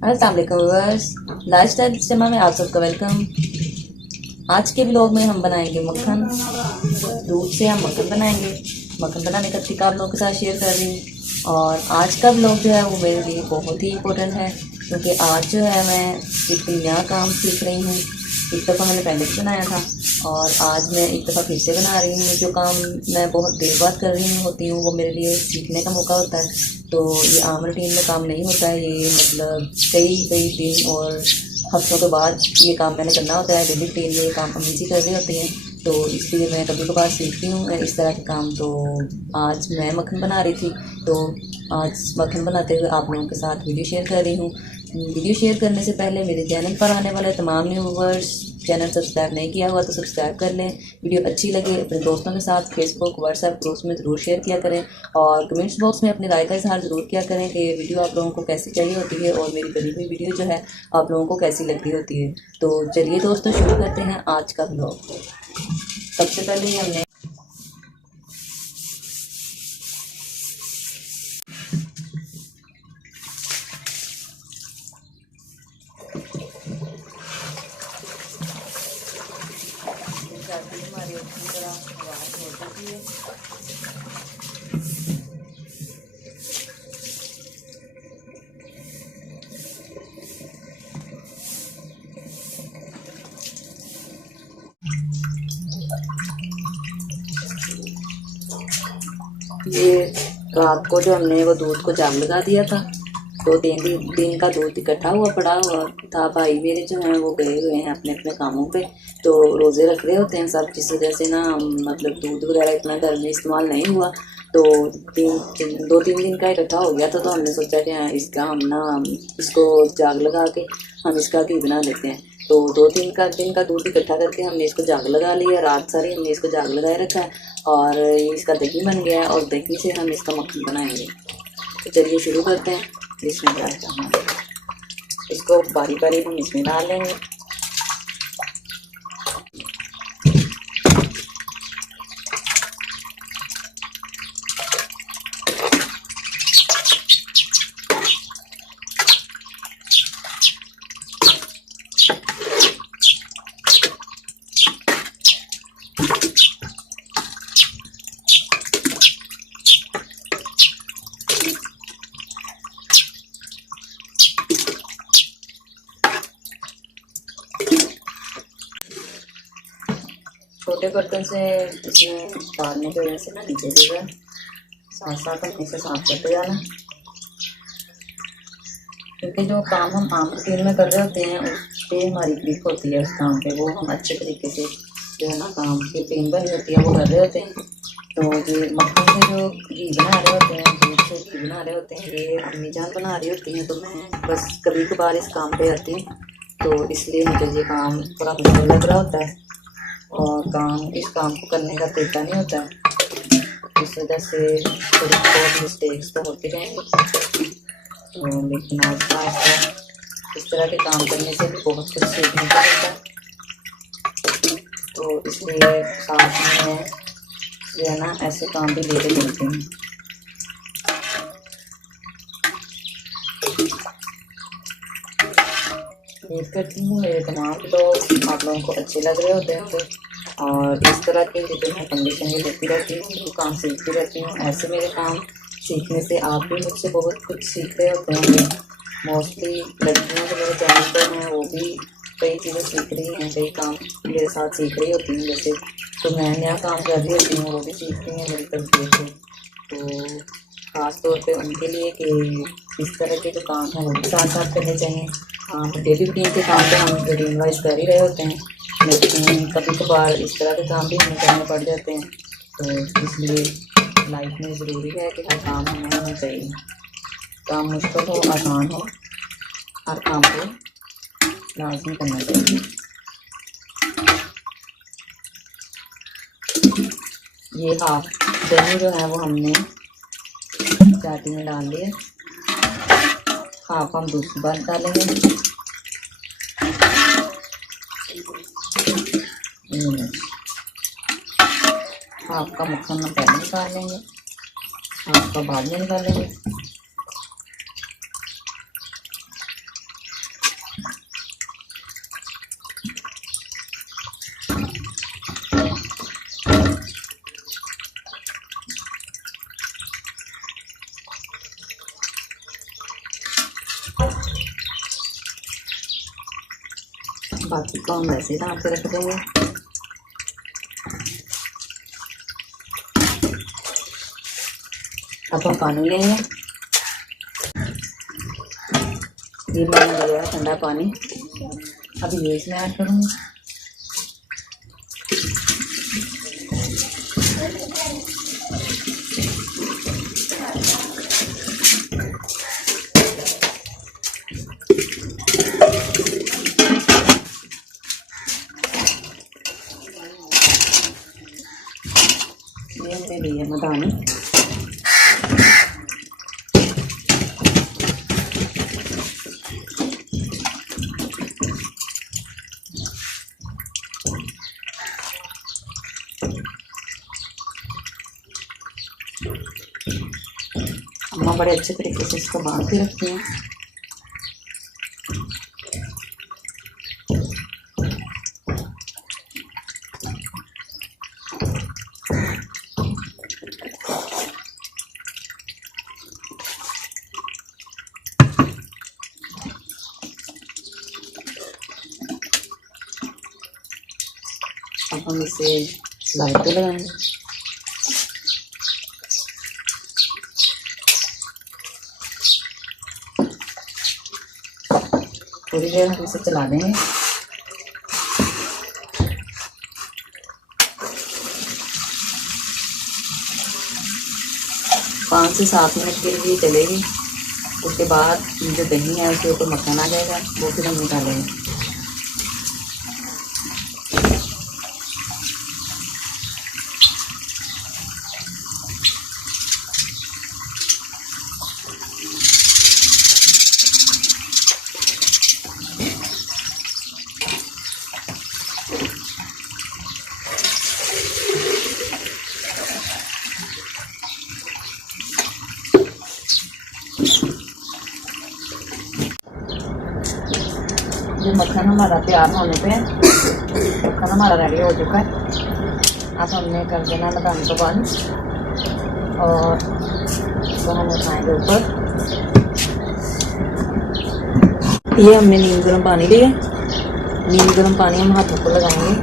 अस्सलाम वालेकुम viewers, lifestyle cinema में आप सबका वेलकम। आज के ब्लॉग में हम बनाएंगे मक्खन। दूध से हम मक्खन बनाएंगे। मक्खन बनाने का तरीका आप लोगों के साथ शेयर कर रही हूँ। और आज का ब्लॉग जो है वो मेरे लिए बहुत ही इम्पोर्टेंट है, क्योंकि आज जो है मैं एक नया काम सीख रही हूँ। एक दफ़ा मैंने पहले भी बनाया था और आज मैं एक दफ़ा फिर से बना रही हूँ। जो काम मैं बहुत देर बाद कर रही होती हूँ वो मेरे लिए सीखने का मौका होता है। तो ये आम रूटीन में काम नहीं होता है, ये मतलब कई कई दिन और हफ्तों के बाद ये काम मैंने करना होता है। डेली रूटीन में ये काम हम इजी कर रही होती हैं, तो इसलिए मैं कभी कभार सीखती हूँ इस तरह के काम। तो आज मैं मक्खन बना रही थी, तो आज मक्खन बनाते हुए आप लोगों के साथ वीडियो शेयर कर रही हूँ। वीडियो शेयर करने से पहले मेरे चैनल पर आने वाले तमाम न्यू व्यूवर्स चैनल सब्सक्राइब नहीं किया हुआ तो सब्सक्राइब कर लें। वीडियो अच्छी लगे अपने दोस्तों के साथ फेसबुक व्हाट्सएप ग्रुप्स में ज़रूर शेयर किया करें और कमेंट्स बॉक्स में अपनी राय का इजहार ज़रूर किया करें कि ये वीडियो आप लोगों को कैसी चाहिए होती है और मेरी बनी हुई वीडियो जो है आप लोगों को कैसी लगती होती है। तो चलिए दोस्तों, शुरू करते हैं आज का ब्लॉग। सबसे पहले हमने हमारी अच्छी तरह आवाज़ हो चुकी है। ये रात को जो हमने वो दूध को जाम लगा दिया था, तो 3 दिन का दूध इकट्ठा हुआ पड़ा हुआ था। भाई मेरे जो हैं वो गए हुए हैं अपने अपने कामों पे, तो रोज़े रख रहे होते हैं सब, जिस वजह से ना मतलब दूध वगैरह इतना घर में इस्तेमाल नहीं हुआ। तो 2-3 दिन का इकट्ठा हो गया था, तो हमने सोचा कि हाँ इसका हम ना इसको जाग लगा के हम इसका घी बना लेते हैं। तो 2-3 दिन का दूध इकट्ठा करके हमने इसको जाग लगा लिया। रात सारी हमने इसको जाग लगाए रखा है और ये इसका दही बन गया है और दही से हम इसका मक्खन बनाएंगे। तो चलिए शुरू करते हैं। इसमें डालता हूँ, इसको बारी बारी हम इसमें डाल लेंगे। छोटे बर्तन से इसमें डालने की वजह से ना नीचे गिर, साथ साथ हम इसे साफ करते जाना, क्योंकि जो काम हम आम रूटीन में कर रहे होते हैं उस पर हमारी क्लिक होती है। उस काम पे वो हम अच्छे तरीके से जो है ना काम की रूटीन बनी होती है वो कर रहे होते हैं। तो ये मक्खन से जो घी बना रहे होते हैं, दूध से घी बना रहे होते हैं, ये अम्मी जान बना रही होती हैं। तो मैं बस कभी कभार इस काम पे आती हूँ, तो इसलिए मुझे ये काम थोड़ा मुश्किल लग रहा होता है और इस काम को करने का तरीका नहीं होता है। इस वजह से थोड़ी बहुत मिस्टेक्स तो होती रहेंगी। तो लेकिन आस्ता आस्ता इस तरह के काम करने से भी बहुत कुछ सीखने को मिलता है। तो इसलिए साथ में मैं जो है ना ऐसे काम भी लेते चलती हूँ। उम्मीद करती हूँ मेरे तमाम ब्लॉग आप लोगों को अच्छे लग रहे होते हैं और इस तरह के जो मैं कंडीशन ये देखती रहती हूँ, वो काम सीखती रहती हूँ। ऐसे मेरे काम सीखने से आप भी मुझसे बहुत कुछ सीख रहे होते होंगे। मोस्टली लड़कियाँ जो मेरे चैनल पर हैं वो भी कई चीज़ें सीख रही हैं, कई काम मेरे साथ सीख रही होती हैं। जैसे तो मैं नया काम कर रही होती हूँ, वो भी सीख रही हैं मेरी तस्वीर से। तो ख़ास तौर पे उनके लिए कि इस तरह के जो काम हैं वो भी साथ साथ करने चाहिए। हाँ, डेली रूटीन के काम तो हम रूटीन वाइज कर ही रहे होते हैं, लेकिन कभी कभार इस तरह के काम भी हमें करने पड़ जाते हैं। तो इसलिए लाइफ में ज़रूरी है कि हर काम हमें होना चाहिए। काम मुश्किल हो आसान हो, हर काम को लाजमी करना चाहिए। ये हाफ दही जो है वो हमने चाटी में डाल दिया, हाफ हम दूसरी बार डालेंगे। हाफ का मक्खन हम पहले निकाल लेंगे, हाफ का बाद में निकालेंगे। बाकी को हम वैसे ढाँप के रख देंगे। अब हम पानी लेंगे। ये मैंने लिया है ठंडा पानी, अभी ये इसमें ऐड करूँगी। ये हमने लिया मदानी, अम्मा बड़े अच्छे तरीके से इसको बांध के रखती हैं। अब हम इसे लाइट पे लगाएंगे। थोड़ी देर हम इसे चला देंगे। पाँच से 7 मिनट के लिए चलेगी। उसके बाद जो दही है उसके ऊपर मक्खन आ जाएगा, वो फिर हम निकालेंगे। जो मक्खन हमारा तैयार होने पे है, मक्खन हमारा रेडी हो चुका है। अब हमने कर देना मदानी को बंद और इसको हम उठाएंगे ऊपर। ये हमने नीम गर्म पानी लिया। नीम गर्म पानी हम हाथों को लगाएंगे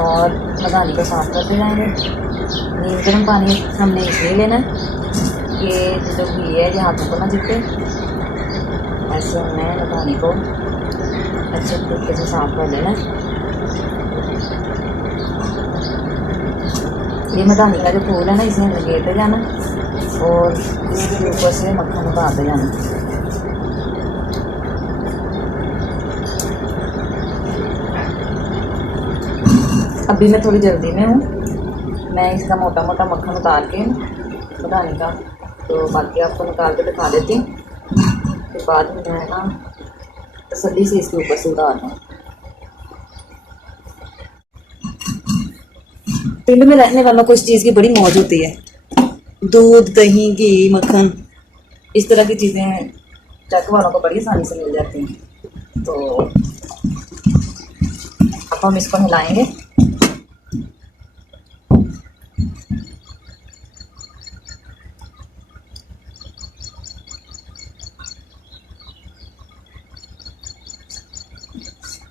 और मदानी को साफ करते जाएंगे। नीम गर्म पानी हमने इसलिए लेना है कि जो घी है ये हाथों को ना चिपके। ऐसे हमने मदानी को अच्छे तरीके से साफ कर लेना। ये मदानी का जो फूल है ना, इसे हमें लेते जाना और इसके ऊपर से मक्खन उतारते जाना। अभी मैं थोड़ी जल्दी में हूँ, मैं इसका मोटा मोटा मक्खन उतार के मदानी का, तो बाकी आपको निकाल के दिखा देती हूँ। फिर बाद में मैं ना तसल्ली से इसके ऊपर से उतार दूँ। पिंड में रहने वालों को इस चीज़ की बड़ी मौज होती है। दूध, दही, घी, मक्खन, इस तरह की चीज़ें ट्रक वालों को बड़ी आसानी से मिल जाती हैं। तो अब हम इसको हिलाएंगे।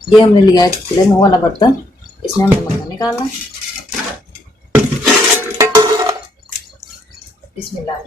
ये हमने लिया है खुले मुँह वाला बर्तन, इसमें हमने मक्खन निकालना है। बिस्मिल्लाह।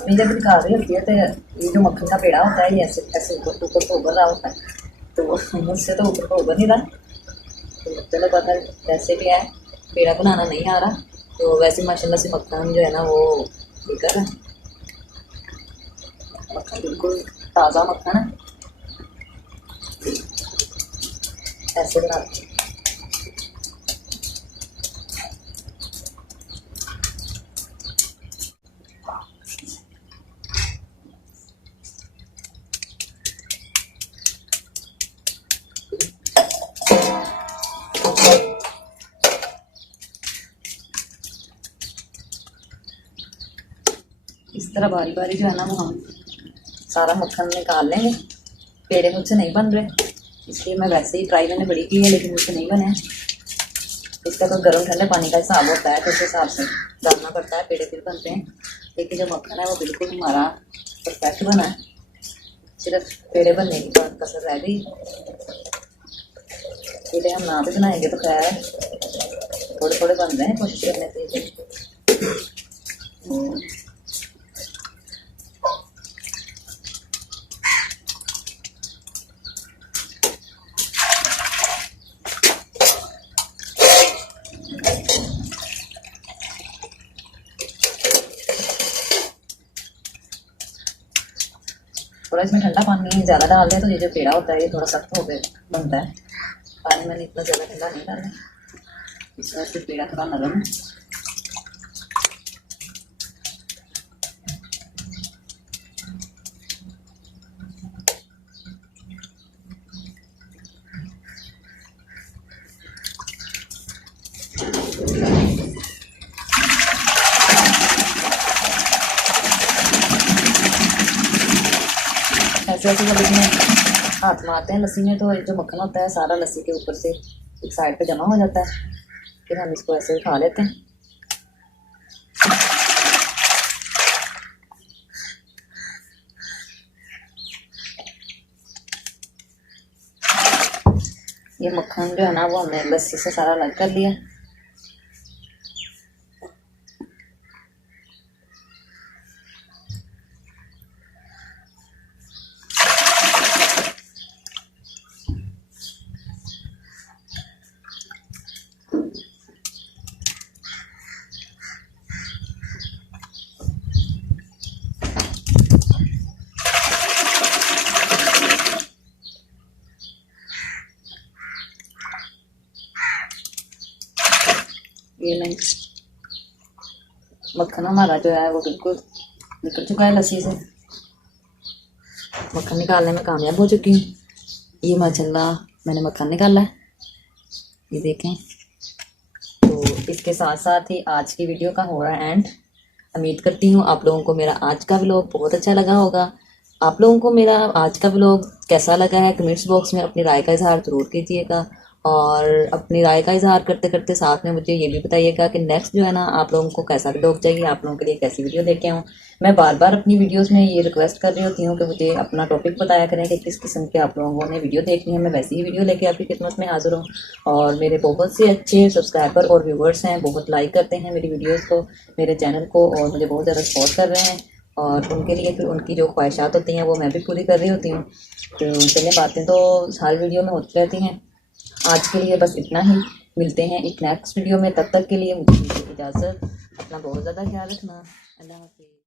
मैं जब निकाल रही होती है तो ये जो मक्खन का पेड़ा होता है ये ऐसे ऐसे ऊपर ऊपर को उभर रहा होता है, तो मुझसे तो ऊपर को उभर नहीं रहा। तो चलो पता कैसे भी है, पेड़ा बनाना नहीं आ रहा, तो वैसे माशाल्लाह से मक्खन जो है ना वो लेकर मक्खन बिल्कुल ताज़ा मक्खन है, ऐसे बनाते हैं। इस तरह बारी बारी जो है ना वो हम सारा मक्खन निकाल लेंगे। पेड़े मुझसे नहीं बन रहे, इसलिए मैं वैसे ही ट्राई मैंने बड़ी की है, लेकिन मुझसे नहीं बने। इसका तो गर्म ठंडे पानी का हिसाब होता है, तो उस हिसाब से डालना पड़ता है, पेड़े फिर बनते हैं। लेकिन जो मक्खन है वो बिल्कुल हमारा परफेक्ट बना है, सिर्फ पेड़े बनने की बात कसर रह गई। पेड़े हम ना भी बनाएंगे तो खैर थोड़े थोड़े बन रहे हैं, कोशिश करने से। थोड़ा इसमें ठंडा पानी ज़्यादा डाल दें तो ये जो पेड़ा होता है ये थोड़ा सख्त हो गया बनता है। पानी मैंने इतना ज़्यादा ठंडा नहीं डाला, इस वजह से पेड़ा थोड़ा नरम है। ऐसे ऐसे जब इसमें हाथ मारते हैं लस्सी में तो जो मक्खन होता है सारा लस्सी के ऊपर से एक साइड पे जमा हो जाता है, फिर हम इसको ऐसे उठा लेते हैं। ये मक्खन जो है ना वो हमने लस्सी से सारा अलग कर लिया। ये नहीं, मक्खन हमारा जो है वो बिल्कुल निकल चुका है लस्सी से। मक्खन निकालने में कामयाब हो चुकी हूँ। ये माशाल्लाह मैंने मक्खन निकाला है, ये देखें। तो इसके साथ साथ ही आज की वीडियो का हो रहा है एंड। उम्मीद करती हूँ आप लोगों को मेरा आज का व्लॉग बहुत अच्छा लगा होगा। आप लोगों को मेरा आज का व्लॉग कैसा लगा है कमेंट्स बॉक्स में अपनी राय का इजहार ज़रूर कीजिएगा, और अपनी राय का इजहार करते करते साथ में मुझे ये भी बताइएगा कि नेक्स्ट जो है ना आप लोगों को कैसा व्लॉग चाहिए, आप लोगों के लिए कैसी वीडियो लेके आऊँ। मैं बार बार अपनी वीडियोस में ये रिक्वेस्ट कर रही होती हूँ कि मुझे अपना टॉपिक बताया करें कि किस किस्म के आप लोगों ने वीडियो देखनी है, मैं वैसी ही वीडियो लेके आपकी खिदमत में हाजिर हूँ। और मेरे बहुत से अच्छे सब्सक्राइबर और व्यूवर्स हैं, बहुत लाइक करते हैं मेरी वीडियोज़ को, मेरे चैनल को, और मुझे बहुत ज़्यादा सपोर्ट कर रहे हैं। और उनके लिए फिर उनकी जो ख्वाहिशात होती हैं वो मैं भी पूरी कर रही होती हूँ। तो चलिए, बातें तो हर वीडियो में होती रहती हैं। आज के लिए बस इतना ही, मिलते हैं एक नेक्स्ट वीडियो में। तब तक के लिए मुझे इजाज़त, अपना बहुत ज़्यादा ख्याल रखना। अल्लाह हाफ़िज़।